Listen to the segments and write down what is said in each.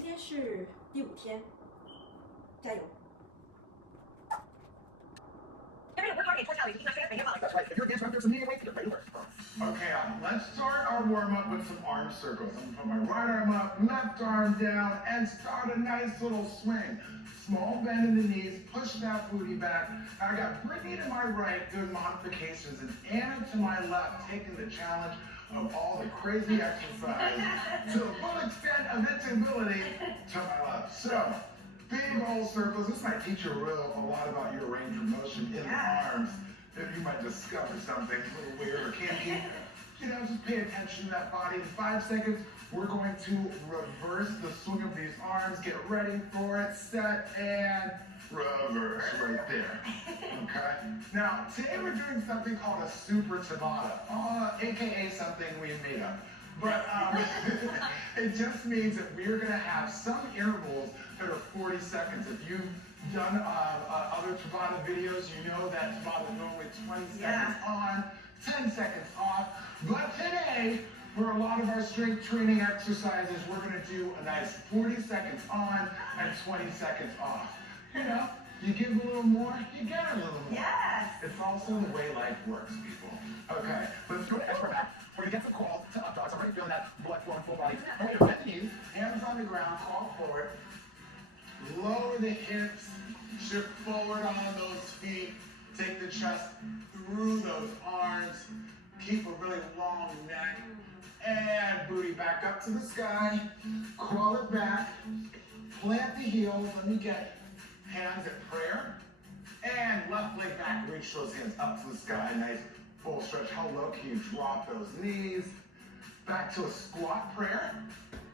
今天是第5天，加油！ That's right. If you're a dancer out there, some medium weight, get ready to work. Okay, let's start our warm-up with some arm circles. I'm gonna put my right arm up, left arm down, and start a nice little swing. Small bend in the knees, push that booty back. Now I got Brittany to my right doing modifications, and Anna to my left taking the challenge of all the crazy exercise to the full extent of its ability to my left. So, big old circles. This might teach you a lot about your range of motion in the arms. If you might discover something a little weird or kinky, just pay attention to that body. In 5 seconds, we're going to reverse the swing of these arms. Get ready for it, set, and reverse right there. Okay? Now, today we're doing something called a super Tabata, aka something we made up. But it just means that we're going to have some intervals that are 40 seconds. If you've done other Tabata videos, you know that Tabata is normally 20 seconds on, 10 seconds off. But today, for a lot of our strength training exercises, we're going to do a nice 40 seconds on and 20 seconds off. You give a little more, you get a little more. Yes. It's also the way life works, people. Okay, let's go to expert back. We're going to get some crawl to up dogs. I'm already feeling that blood flowing full body. I want you to bend the knees, hands on the ground, crawl forward. Lower the hips, shift forward on those feet. Take the chest through those arms. Keep a really long neck. And booty back up to the sky. Crawl it back. Plant the heels. Let me get hands at prayer. And left leg back. Reach those hands up to the sky. Nice full stretch. How low can you drop those knees? Back to a squat prayer.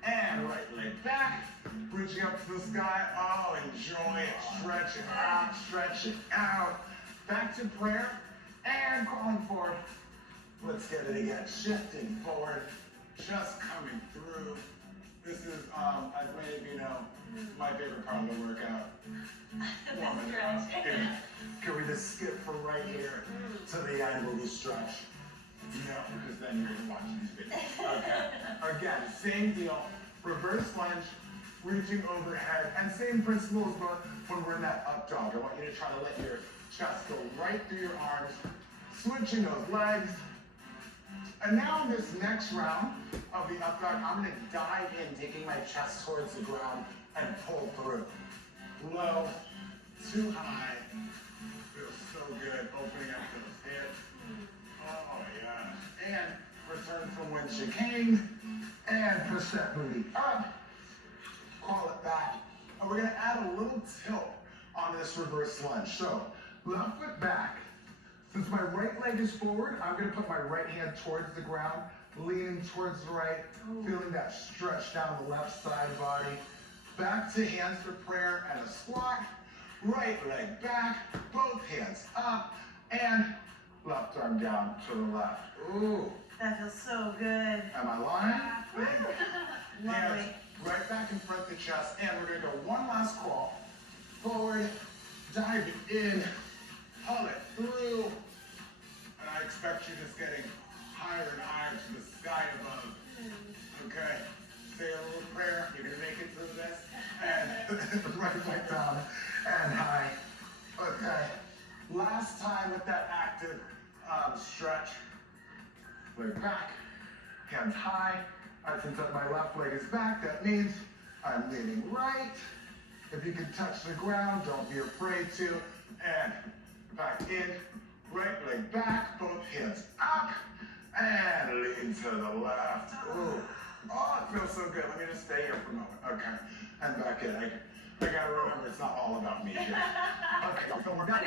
And right leg back. Reaching up to the sky. Oh, enjoy it. Stretch it out. Stretch it out. Back to prayer. And crawling forward. Let's get it again. Shifting forward. Just coming through. This is, as many of you know, my favorite part of the workout. Can we just skip from right here to the end where we stretch? No, because then you're going to watch these videos. Okay. Again, same deal. Reverse lunge, reaching overhead, and same principle as when we're in that up dog. I want you to try to let your chest go right through your arms, switching those legs. And now in this next round of the up dog, I'm going to dive in, taking my chest towards the ground and pull through. Low, too high. Feels so good, opening up those hips. Oh yeah. And return from whence you came. And push that booty up. Call it back. And we're going to add a little tilt on this reverse lunge. So, left foot back. Since my right leg is forward, I'm going to put my right hand towards the ground, leaning towards the right, feeling that stretch down the left side body. Back to hands for prayer and a squat. Right leg back, both hands up, and left arm down to the left. Ooh. That feels so good. Am I lying? Lovely. Right back in front of the chest, and we're going to go one last crawl. Forward, diving in, pull it through, and I expect you just getting higher and higher to the sky above. Okay? Say a little prayer. You're going to make it through this. And right leg down and high. Okay. Last time with that active stretch. Leg back, hands high. Since my left leg is back, that means I'm leaning right. If you can touch the ground, don't be afraid to. And back in, right leg back, both hands up, and lean to the left. Ooh. Oh, it feels so good. Let me just stay here for a moment. Okay. And back in. I gotta remember it's not all about me here. Okay, so we're back.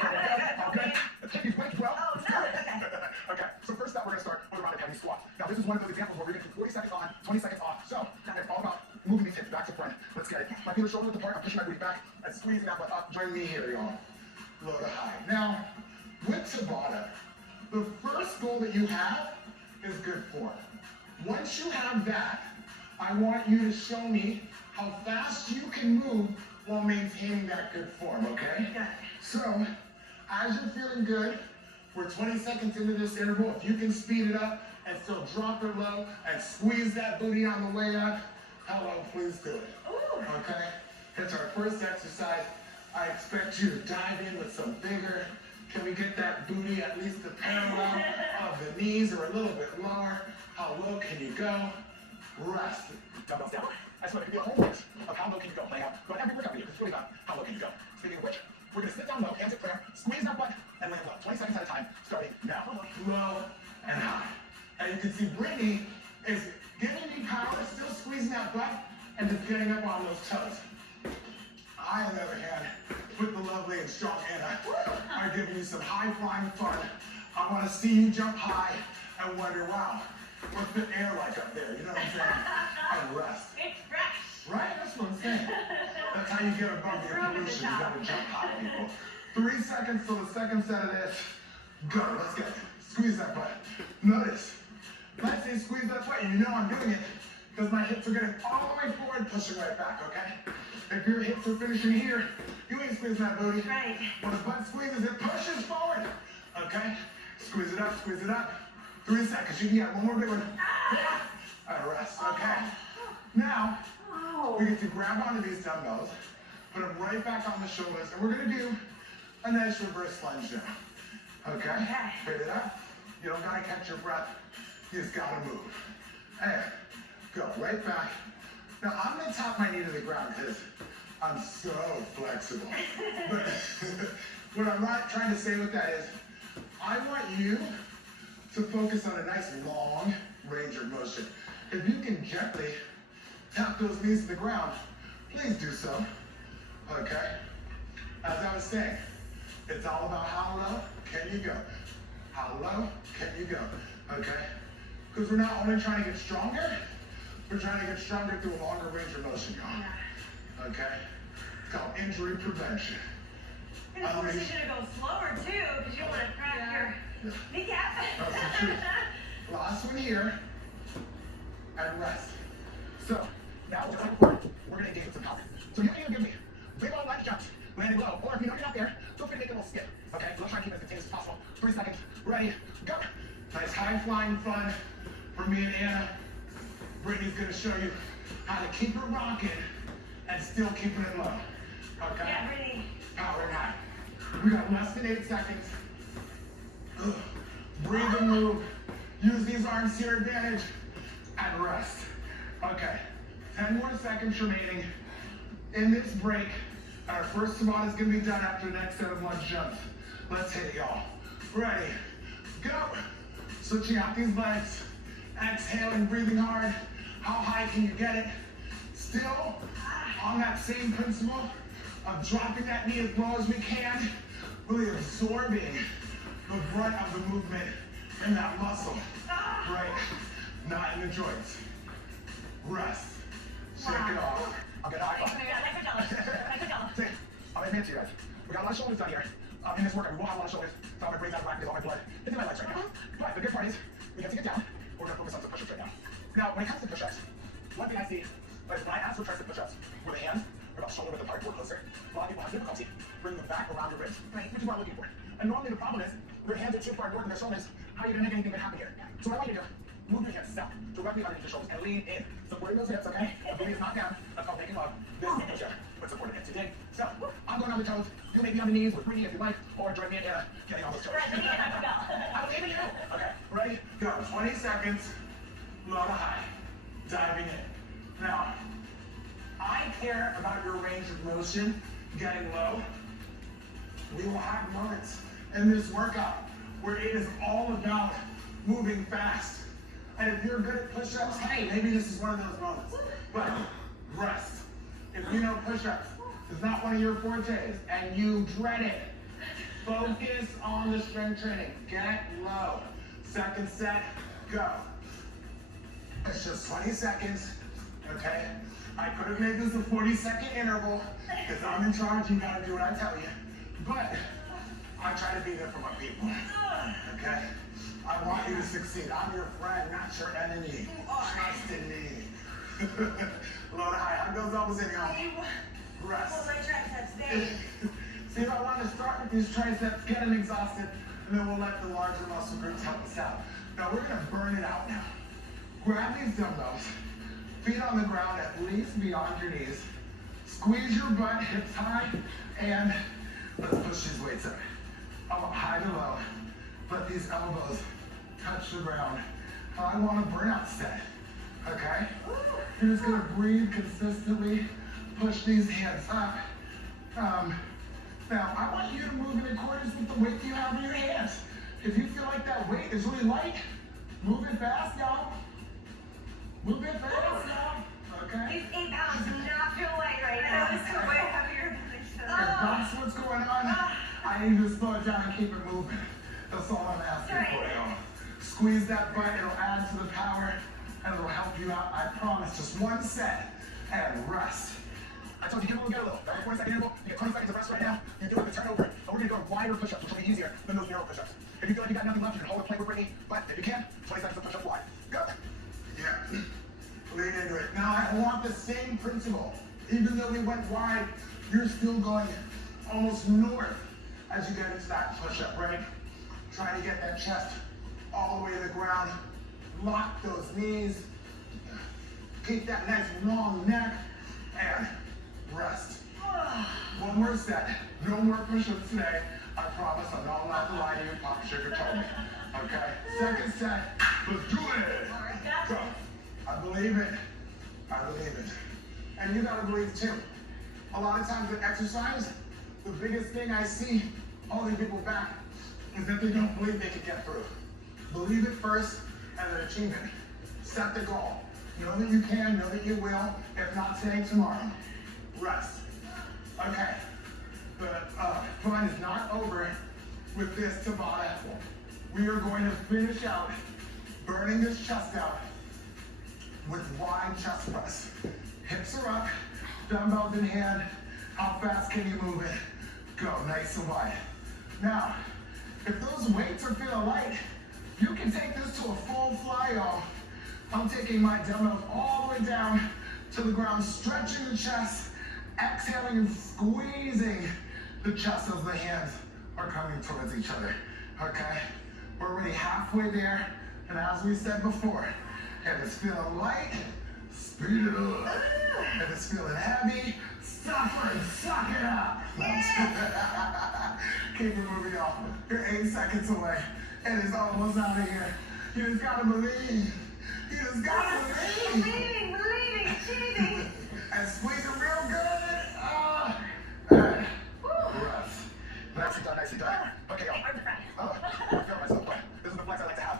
Okay. Take these weights well. Oh, no. Okay, so first up, we're gonna start with a round of heavy squat. Now, this is one of those examples where we're gonna do 40 seconds on, 20 seconds off. So, it's all about moving these hips back to front. Let's get it. My feet are shoulder width apart. I'm pushing my booty back and squeezing that butt up. Join me here, y'all. Low to high. Now, with Tabata, the first goal that you have is good form. Once you have that, I want you to show me how fast you can move while maintaining that good form, okay? Got it. So, as you're feeling good, we're 20 seconds into this interval. If you can speed it up and still drop it low and squeeze that booty on the way up, hello, please do it. Ooh. Okay? It's our first exercise. I expect you to dive in with some vigor. Can we get that booty at least the parallel of the knees or a little bit lower? How low can you go? Rest. Dumbbells down. I just want to give you a whole range of how low can you go. Lay out. Go on every workout video. It's really about how low can you go. Speaking of which, we're going to sit down low, hands at prayer, squeeze that butt, and land low. 20 seconds at a time, starting now. Low and high. And you can see Brittany is giving me power, still squeezing that butt, and just getting up on those toes. I, on the other hand, with the lovely and strong Anna, are giving you some high-flying fun. I want to see you jump high and wonder, wow, what's the air like up there? You know what I'm saying? And rest. It's fresh. Right? That's what I'm saying. That's how you get above the pollution. You gotta jump high, people. 3 seconds till the second set of this. Go. Let's get it. Squeeze that butt. Notice. Let's say squeeze that butt. You know I'm doing it because my hips are getting all the way forward, pushing right back, okay? If your hips are finishing here, you ain't squeezing that booty. Right. When the butt squeezes, it pushes forward. Okay? Squeeze it up, squeeze it up. 3 seconds. You can get one more big one. And rest. Okay? Now, we get to grab onto these dumbbells, put them right back on the shoulders, and we're going to do a nice reverse lunge now. Okay? Straight it up. You don't got to catch your breath. You just got to move. And go right back. Now, I'm going to tap my knee to the ground because I'm so flexible. But what I'm not trying to say with that is, I want you to focus on a nice long range of motion. If you can gently tap those knees to the ground, please do so. Okay? As I was saying, it's all about how low can you go. How low can you go? Okay? Because we're not only trying to get stronger, we're trying to get stronger through a longer range of motion, y'all. Okay? It's called injury prevention. And of course, you're gonna go slower too, because you don't want to crack your kneecap. That's the truth. Last one here, and rest. So, now just like before, we're gonna engage with some power. So you're gonna give me big old leg jumps, landing low, or if you know you're not there, feel free to make a little skip. Okay, so let's try and keep it as continuous as possible. 3 seconds, ready, go. Nice high flying fun for me and Anna. Brittany's gonna show you how to keep it rocking and still keeping it low. Okay? Yeah, Brittany. Power and high. We got less than 8 seconds. Ugh. Breathe and move. Use these arms to your advantage. And rest. Okay. 10 more seconds remaining in this break. Our first spot is going to be done after the next set of lunge jumps. Let's hit it, y'all. Ready. Go. Switching out these legs. Exhaling, breathing hard. How high can you get it? Still on that same principle of dropping that knee as low as we can, really absorbing the brunt of the movement in that muscle, right? Not in the joints. Rest. Shake it off. I'll get high five. See, I'll admit to you guys, we got a lot of shoulders done here. In this workout, we will have a lot of shoulders, so I'm going to bring that back because all my blood is in my legs right now. But the good part is, we get to get down. We're going to focus on some push-ups right now. Now, when it comes to push-ups, one thing I see is when I ask for tricep push-ups, where the hands are about shoulder width apart or closer, a lot of people have difficulty bringing them back around your ribs, right? Which is what I'm looking for. And normally the problem is, their hands are too far north of their shoulders. How are you going to make anything good happen here? So what I want you to do, move your hands south, directly underneath your shoulders, and lean in. Support those hips, okay? The booty is not down. That's called making love. This is a push-up, but support the hips. You dig? So, I'm going on the toes. You may be on the knees with Brittany if you like, or join me in Anna getting on those toes. Right, Brittany and I will go. I believe in you. Okay, ready? Go. 20 seconds. Low to high. Diving in. Now, I care about your range of motion getting low. We will have moments in this workout where it is all about moving fast. And if you're good at push-ups, hey, maybe this is one of those moments. But rest. If you know push-ups is not one of your fortes and you dread it, focus on the strength training. Get low. Second set, go. It's just 20 seconds, okay? I could have made this a 40-second interval because I'm in charge. You gotta do what I tell you. But I try to be there for my people, okay? I want you to succeed. I'm your friend, not your enemy. Trust in me. Low to high. How goes almost in, y'all? Rest. Hold my triceps, baby. See, I want to start with these triceps, get them exhausted, and then we'll let the larger muscle groups help us out. Now we're gonna burn it out now. Grab these dumbbells, feet on the ground at least beyond your knees, Squeeze your butt, hips high, and let's push these weights up. I want high to low. Let these elbows touch the ground. I want a burnout set, okay? You're just gonna breathe consistently, push these hands up. Now, I want you to move in accordance with the weight you have in your hands. If you feel like that weight is really light, move it fast, y'all. Move it fast, y'all. Okay? These 8 pounds do not feel light right now. This is way heavier than I should. If that's what's going on, I need you to slow it down and keep it moving. That's all I'm asking for, y'all. Squeeze that butt, it'll add to the power, and it'll help you out. I promise. Just one set, and rest. I told you, get a little. That was 40-second interval. You get 20 seconds of rest right now. You're doing the turnover, and we're going to go wider push-ups, which will be easier than those narrow push-ups. If you feel like you got nothing left, you can hold a plank with Brittany, but if you can, 20 seconds of push-up wide. Go. Yeah. Lean into it. Now, I want the same principle. Even though we went wide, you're still going almost north as you get into that push-up, right? Try to get that chest all the way to the ground. Lock those knees. Keep that nice long neck, and rest. One more set. No more push-ups today. I promise I'm not allowed to lie to you. Papa Sugar told me. Okay? Second set. Let's do it. Go. I believe it. I believe it. And you gotta believe too. A lot of times in exercise, the biggest thing I see holding people back is that they don't believe they can get through. Believe it first and then achieve it. Set the goal. Know that you can, know that you will. If not today, tomorrow. Rest. Okay. The fun is not over with this Tabata. We are going to finish out burning this chest out with wide chest press. Hips are up, dumbbells in hand. How fast can you move it? Go, nice and wide. Now, if those weights are feeling light, you can take this to a full fly, y'all. I'm taking my dumbbells all the way down to the ground, stretching the chest, exhaling and squeezing the chest as the hands are coming towards each other, okay? We're already halfway there, and as we said before, if it's feeling light, speed it up. If it's feeling heavy, suffer and suck it up. Keep it moving off. You're 8 seconds away. It is almost out of here. You just gotta believe. You just gotta believe. Believing, achieving. And squeeze it real good. Rest. Nicely done, nicely done. Okay, y'all. I feel myself. This is the flex I like to have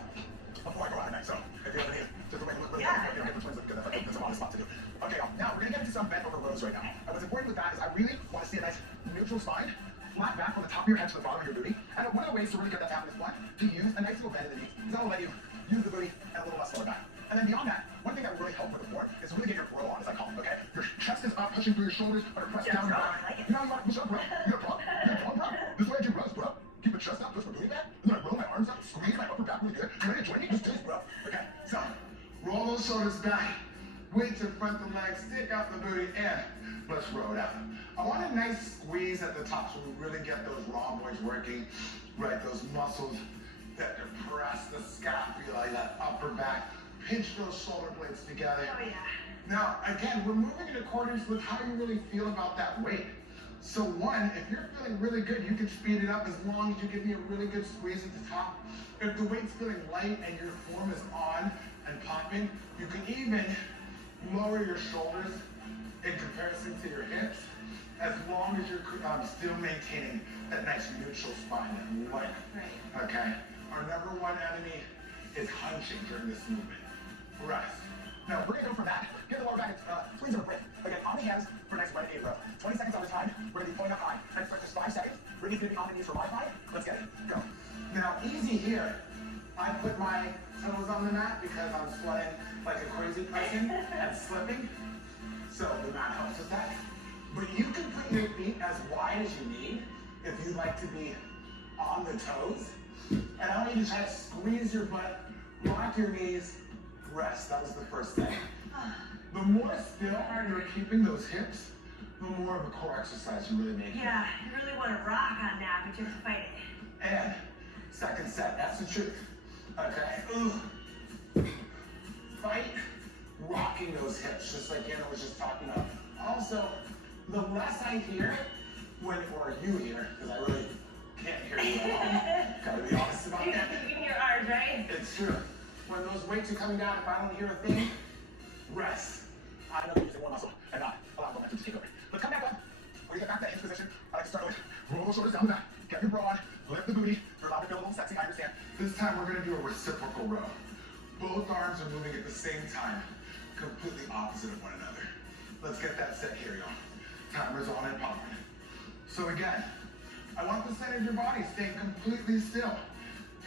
before I go out tonight. So if you ever need just to make it look really good, which one's good, that's a lot of spot to do. Okay, y'all. Now we're gonna get into some bent over rows right now. And what's important with that is I really want to see a nice neutral spine, flat back from the top of your head to the bottom of your booty. And one of the ways to really get that to happen is one, to use a nice little bend in the knees. Because that will let you use the booty and a little less lower back. And then beyond that, one thing that will really help with the core is really get your bro on, as I call it, okay? Your chest is up, pushing through your shoulders, but press down your back. You know how you want to push up, bro? You're a pro. You're a pro, bro. This way I do bros, bro. Keep the chest up, push my booty back. And then I roll my arms up, squeeze my upper back really good. You ready to join me? Just do this, bro. Okay, so roll those shoulders back. Weight to front the legs, stick out the booty, and let's roll it out. I want a nice squeeze at the top so we really get those raw boys working, right? Those muscles that depress the scapula, that upper back. Pinch those shoulder blades together. Oh, yeah. Now, again, we're moving in accordance with how you really feel about that weight. So one, if you're feeling really good, you can speed it up as long as you give me a really good squeeze at the top. If the weight's feeling light and your form is on and popping, you can even lower your shoulders in comparison to your hips, as long as you're still maintaining that nice neutral spine that you like. Right. Okay? Our number one enemy is hunching during this movement. Rest. Now, we're going to go from that. Get the lower back, squeeze over break. Again, on the hands for next right eight row. 20 seconds on the time. We're going to be pulling up high. And for just 5 seconds, Brittany's going to be on the knees for my high. Let's get it. Go. Now, easy here. I put my toes on the mat because I'm sweating like a crazy person and slipping. So the mat helps with that. But you can put your feet as wide as you need if you'd like to be on the toes. And I want you to try to squeeze your butt, lock your knees, rest. That was the first thing. The more still you're keeping those hips, the more of a core exercise you really make. Yeah, you really want to rock on that, but you have to fight it. And second set, that's the truth. Okay. Fight rocking those hips, just like Anna was just talking about. Also, the less I hear or you hear, because I really can't hear you at all. Gotta be honest about that. You can hear ours, right? It's true. When those weights are coming down, if I don't hear a thing, rest. I know you're using one muscle and not allow momentum to take over. But come back up. When you get back to that hinge position, I like to start with roll those shoulders down the back, get your bra on, lift the booty. We're allowed to feel a little sexy, I understand. This time we're gonna do a reciprocal row. Both arms are moving at the same time, completely opposite of one another. Let's get that set here, y'all. Timer's on and popping. So again, I want the center of your body staying completely still.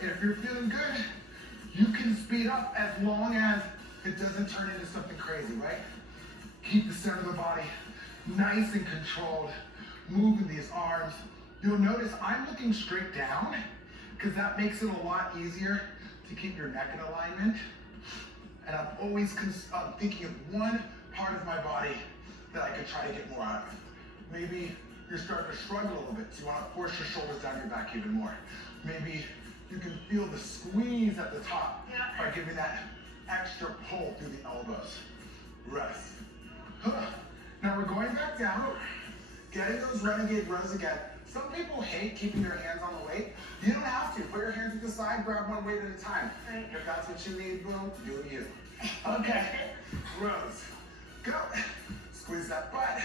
If you're feeling good, you can speed up as long as it doesn't turn into something crazy, right? Keep the center of the body nice and controlled, moving these arms. You'll notice I'm looking straight down because that makes it a lot easier to keep your neck in alignment. And I'm always thinking of one part of my body that I could try to get more out of. Maybe you're starting to struggle a little bit, so you want to force your shoulders down your back even more. Maybe you can feel the squeeze at the top by giving that extra pull through the elbows. Rest. Now we're going back down, getting those renegade rows again. Some people hate keeping their hands on the weight. You don't have to. Put your hands to the side, grab one weight at a time. Right. If that's what you need, boom, do you. Okay, rows. Go. Squeeze that butt.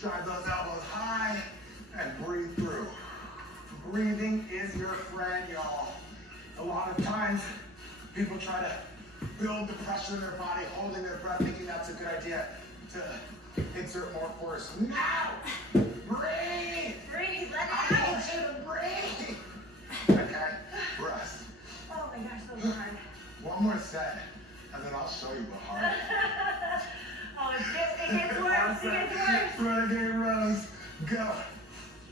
Drive those elbows high and breathe through. Breathing is your friend, y'all. A lot of times, people try to build the pressure in their body, holding their breath, thinking that's a good idea to insert more force. Now, breathe. Breathe, let it I out. want you to breathe. Okay, rest. Oh my gosh, so hard. One more set, and then I'll show you the hard. Oh, it gets worse, it gets worse. Renegade rows, go.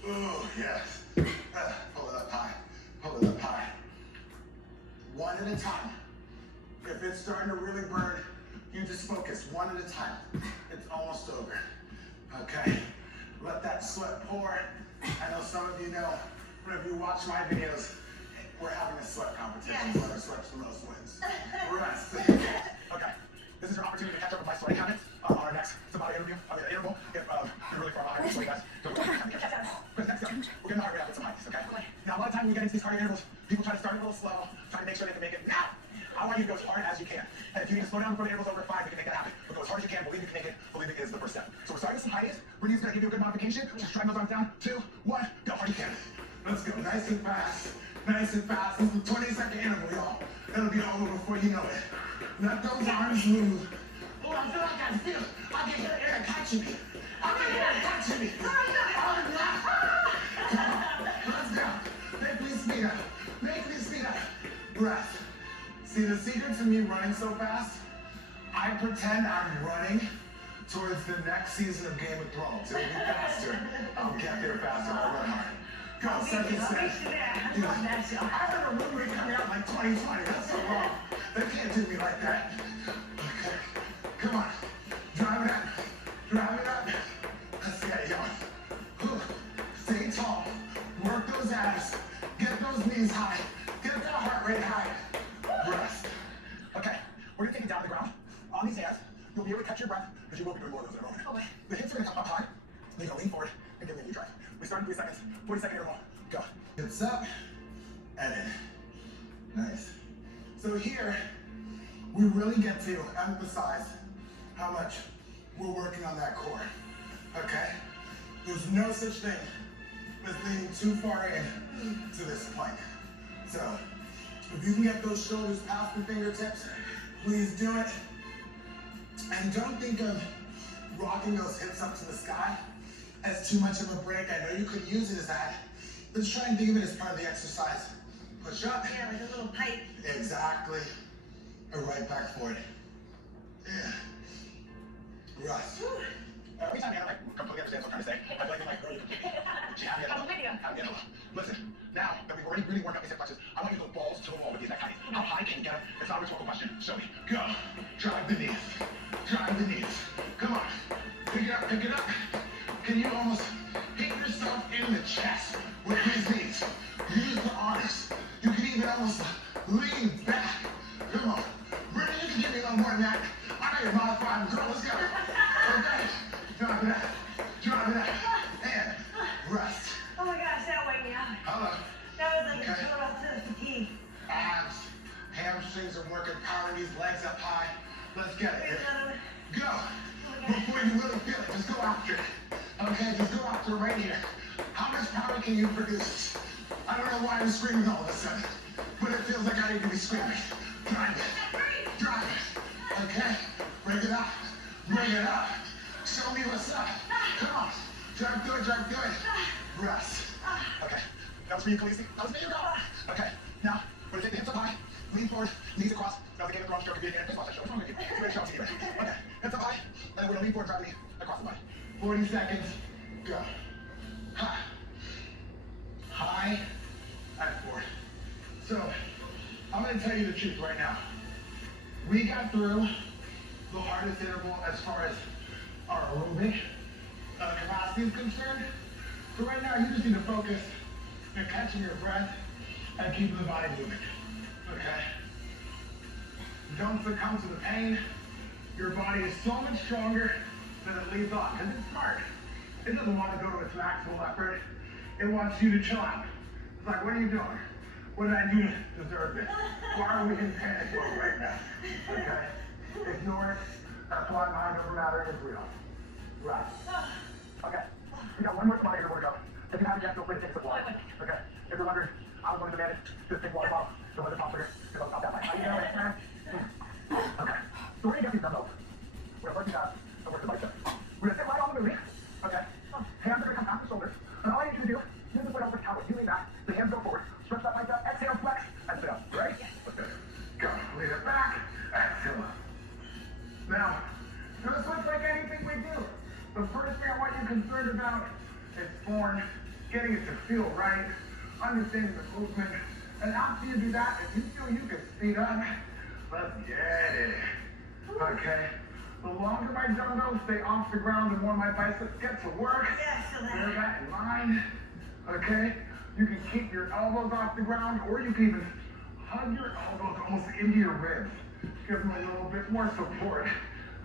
Oh, yes. Pull it up high, pull it up high. One at a time. If it's starting to really burn, you just focus one at a time. It's almost over. Okay, let that sweat pour. I know some of you know, whenever you watch my videos, we're having a sweat competition. Yes. Whoever sweats the most wins. Rest. Okay, this is your opportunity to catch up with my sweating habits on our next Tabata interview. Interval. If you're really far behind, so you guys don't go. Let's go. We're getting the heart rate up with some heights, okay? Now, a lot of times when we get into these cardio intervals, people try to start a little slow, try to make sure they can make it. Now, I want you to go as hard as you can. And if you need to slow down before the interval's over 5, we can make that happen. But go as hard as you can, believe you can make it, believe it is the first step. So we're starting with some heights. Brittany's gonna give you a good modification. Just drag those arms down. 2, 1, go hard you can. Let's go, nice and fast. Nice and fast. This is a 20-second interval, y'all. It'll be all over before you know it. Let those arms move. Oh, I feel like I can hear air catching me. I can hear air catching me. Oh, no. Come on, let's go. Make me speed up. Make me speed up. Breath. See, the secret to me running so fast, I pretend I'm running towards the next season of Game of Thrones. It'll be faster. I'll get there faster. I'll run hard. Go, second set. I remember a movie coming out like 2020. That's so wrong. They can't do me like that. Okay. Come on. Drive it up. Drive it up. Let's get it, y'all. Stay tall. Work those abs. Get those knees high. Get that heart rate high. Rest. Okay, we're gonna take it down to the ground. On these hands, you'll be able to catch your breath, but you will be doing more of those in a moment. Okay. The hips are gonna come up high. Then you're gonna lean forward and give me a knee drive. We start in 3 seconds. 40-second interval. Go. Hips up and in. Nice. So here, we really get to emphasize how much we're working on that core. Okay? There's no such thing as leaning too far in to this plank. So, if you can get those shoulders past the fingertips, please do it. And don't think of rocking those hips up to the sky as too much of a break. I know you could use it as that. Let's try and think of it as part of the exercise. Push up. Yeah, like a little pipe. Exactly. And right back forward. Yeah. Rest. Every time Anna completely understands what I'm trying to say, I feel like I'm like, girl, you completely On video. Listen, now that we've already really worked out these hip flexors, I want you to go balls to the wall with these neck heights. How high can you get them? It's not a rhetorical question. Show me. Go. Drive the knees. Drive the knees. Come on. Pick it up. Pick it up. Can you almost hit yourself in the chest with these knees? Use the arms. You can even almost lean back. Come on. Brittany, you can give me a little more than that. I know you're modified. Girl, let's go. Okay. Drive it up. Drive Look at that. And rest. Oh my gosh, that wiped me out. Hold on. That was like Okay. a total fatigue. Abs, hamstrings are working. Power these legs up high. Let's get it. Here's another one. Go. Oh my gosh. Before you really feel it, just go after it. Okay, just go after it right here. How much power can you produce? I don't know why I'm screaming all of a sudden, but it feels like I need to be screaming. Drive it. Drive it. Okay? Bring it up. Bring it up. Show me what's up. Come on. Drive through it, drive through it. Rest. Okay. That was for you, Khaleesi. That was for you, girl. Okay. Now, we're going to take the hips up high. Lean forward. Knees across. Now the game of the wrong stroke again. What's wrong with you? What's wrong with you? Okay. Hips up high. And then we're going to lean forward, drive the knee across the body. 40 seconds. Go. High. High and forward. So, I'm going to tell you the truth right now. We got through the hardest interval as far as our aerobic capacity is concerned. So right now, you just need to focus on catching your breath and keeping the body moving. Okay? Don't succumb to the pain. Your body is so much stronger than it leaves off, because it's smart. It doesn't want to go to its maximal effort. It wants you to chill out. It's like, what are you doing? What did I do to deserve this? Why are we in panic mode right now? Okay? Ignore it. That's why mind over matter is real. Right. Okay. We got one more spot here to work up. If you haven't yet, feel free to take some water. Okay? If you're wondering, I was going to demand it. Just take water bottle. Don't let it pop here. Because I'll stop that way. How you doing, man? Okay. So we're going to get these dumbbells. We're going to work these out and work the bicep. We're going to sit right on the movie. Okay? Hands are going to come past the shoulders. And all I need you to do is just put over the towel. You lean back. The hands go forward. Stretch that bicep. Exhale, flex, and sit up. Ready? Let's go. Go. Lean it back. Exhale up. Now, this looks like anything we do. The first thing I want you concerned about is form, getting it to feel right, understanding the movement. And after you do that, if you feel you can speed up, let's get it. Okay? The longer my dumbbells stay off the ground, the more my biceps get to work. Yeah, I feel that. Bear that in mind. Okay? You can keep your elbows off the ground, or you can even hug your elbows almost into your ribs. Give them a little bit more support,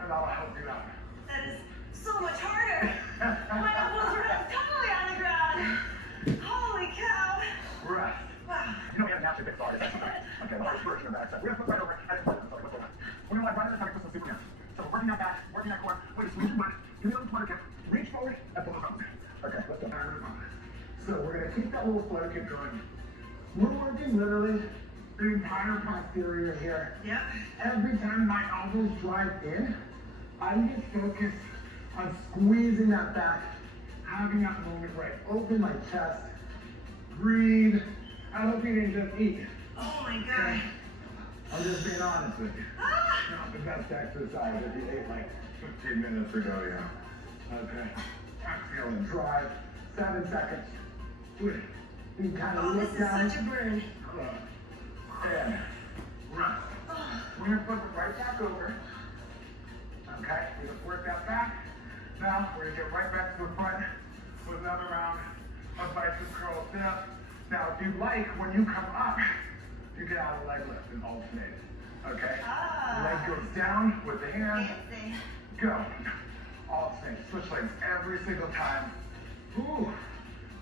and that'll help you out. That is so much harder. My elbows were totally on the ground. Holy cow. Rest. Wow. You know we haven't actually been started. Okay, the hardest version of that. We're gonna flip right over and what's going on. We're gonna like right at the stomach with some super hands. So we're working that back, working that core. Wait, squeeze your butt. Give me a little flutter kick. Reach forward and pull the thumbs. Okay, let's go. So we're gonna keep that little flutter kick going. We're working literally the entire posterior here. Yep. Every time my elbows drive in, I just focus on squeezing that back, having that moment right. Open my chest, breathe. I hope you didn't just eat. Oh my god. I'm just being honest with you. Ah! Not the best exercise if you ate like 15 minutes ago, yeah. Okay. Exhale and drive. 7 seconds. Good. You kind of Oh, look this down. is such a burn. And rest. We're going to flip it right back over. Okay, we just work that back. Now, we're going to get right back to the front with another round of bicep curl sit-up. Now, if you like, when you come up, you can add a leg lift and alternate. Okay? Leg goes down with the hand. Fancy. Go. Alternate. Switch legs every single time. Ooh.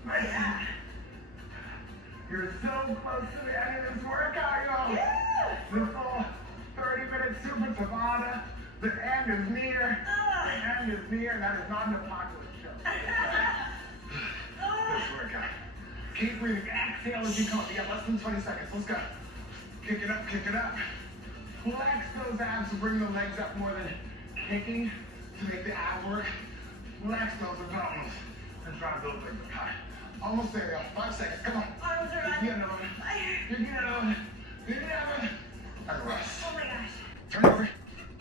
Nice. Yeah. You're so close to the end of this workout, y'all. Yeah. The full 30-minute Super Tabata. The end is near. The end is near. That is not an apocalypse show. This workout. Keep breathing. Exhale as you come up. You got less than 20 seconds. Let's go. Kick it up. Kick it up. Flex those abs to bring the legs up more than kicking to make the ab work. Flex those abdominals and try to build legs up high. Almost there, y'all. 5 seconds. Come on. Arms are You on get another one. fire. You get another one. You get another one. And rest. Oh my gosh. Turn it over.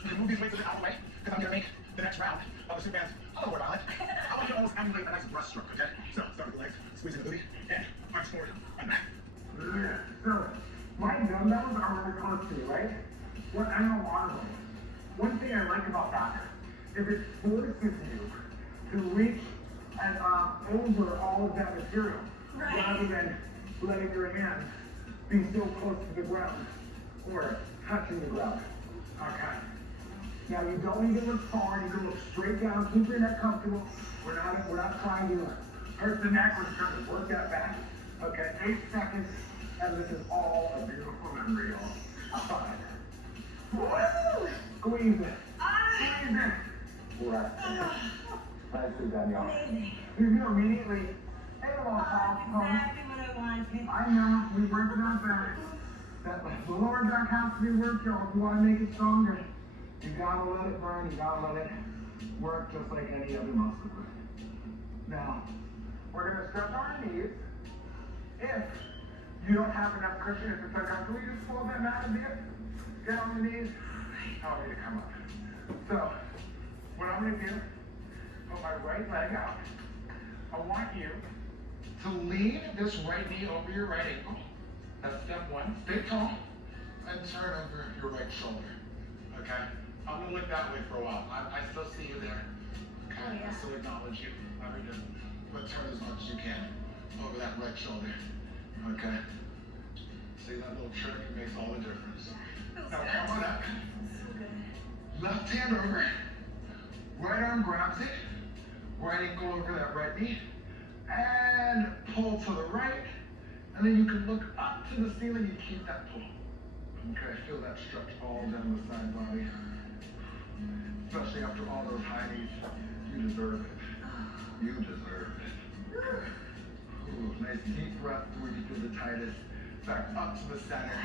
You can move these weights a bit out of the way because I'm going to make the next round of the Superman's other word on it. I want you to almost emulate a nice breaststroke, okay? So, start with the legs, squeezing the booty, and arms forward and back. So, my dumbbells are really close to you, right? What I know a lot of them. One thing I like about that is it forces you to reach and over all of that material rather than letting your hands be so close to the ground or touching the ground. Okay. Now you don't need to look forward, you can look straight down, keep your neck comfortable. We're not trying to hurt the neck, we're trying to work that back. Okay, 8 seconds, and this is all a beautiful memory, y'all. 5. Woo! Squeeze it. Squeeze it. Right. Nicely done, y'all. Amazing. You're gonna immediately take a little pause. Exactly what I wanted. I know, we worked it out back. The lower back has to be worked, y'all. If you want to make it stronger, you gotta let it burn, you gotta let it work just like any other muscle group. Now, we're gonna stretch our knees. If you don't have enough cushion, if it's uncomfortable, you just pull that mat a bit, get on your knees, tell me to come up. So, what I'm gonna do, put my right leg out. I want you to lean this right knee over your right ankle. That's step 1. Stay tall and turn over your right shoulder. Okay? I'm gonna look that way for a while. I still see you there. Okay? Oh, yeah. I still acknowledge you. I'm gonna turn as much as you can over that right shoulder. Okay? See that little trick? It makes all the difference. Now come on up. So good. Left hand over. Right arm grabs it. Right ankle over that right knee. And pull to the right. And then you can look up to the ceiling and keep that pull. Okay, feel that stretch all down the side body. Especially after all those high knees. You deserve it. You deserve it. Ooh, nice deep breath where you feel the tightest. Back up to the center.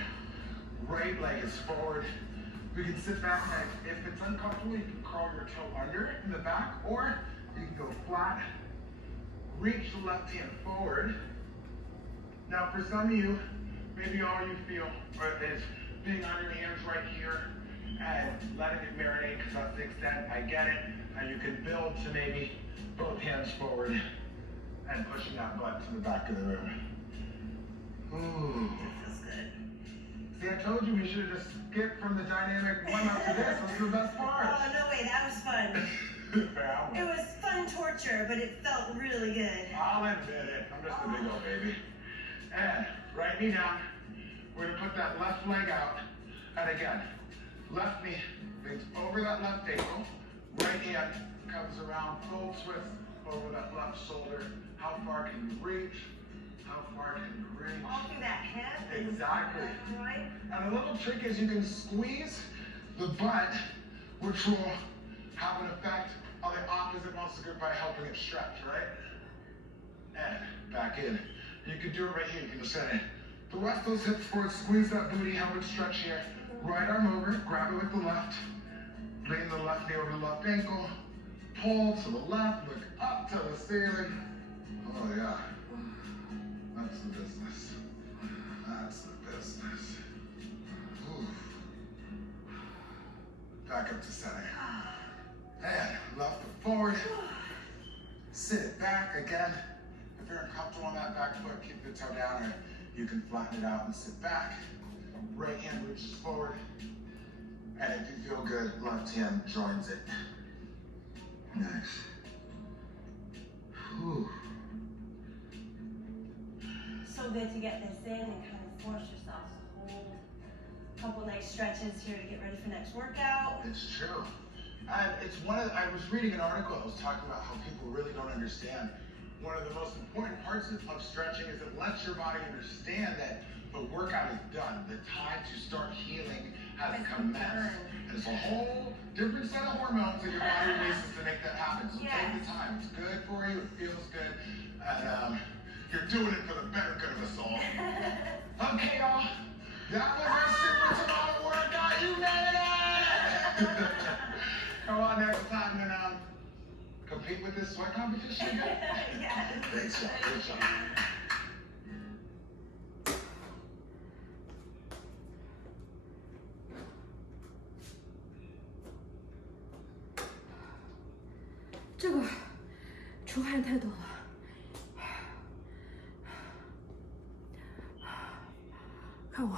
Right leg is forward. We can sit back and if it's uncomfortable, you can curl your toe under in the back, or you can go flat. Reach the left hand forward. Now for some of you, maybe all you feel is being on your hands right here and letting it marinate because that's the extent. I get it. And you can build to maybe both hands forward and pushing that butt to the back of the room. Ooh. That feels good. See, I told you we should have just skipped from the dynamic one up to this. This was the best part. Oh, no way, that was fun. It was fun torture, but it felt really good. I'll admit it. I'm just a big old baby. And right knee down. We're gonna put that left leg out. And again, left knee brings over that left ankle. Right hand comes around, full twist over that left shoulder. How far can you reach? How far can you reach? All through that hip. Exactly. Right? And a little trick is you can squeeze the butt, which will have an effect on the opposite muscle group by helping it stretch, right? And back in. You can do it right here. You can just set it. Thrust those hips forward, squeeze that booty, help it stretch here. Right arm over, grab it with the left. Lean the left knee over the left ankle. Pull to the left, look up to the ceiling. Oh yeah. That's the business. That's the business. Ooh. Back up to center. And left foot forward. Sit it back again. If you're uncomfortable on that back foot, keep the toe down, or you can flatten it out and sit back. Right hand reaches forward. And if you feel good, left hand joins it. Nice. Whew. So good to get this in and kind of force yourself to hold a couple nice stretches here to get ready for next workout. It's true. And it's I was reading an article that was talking about how people really don't understand. One of the most important parts of stretching is it lets your body understand that the workout is done. The time to start healing has commenced. And it's a whole different set of hormones that your body releases to make that happen. So take the time. It's good for you. It feels good. And you're doing it for the better good of us all. Okay, y'all. That was our super tomorrow workout. You made it! Come on next time and compete with this sweat competition. Yeah. Great job. Great job.这个出汗太多了，看我。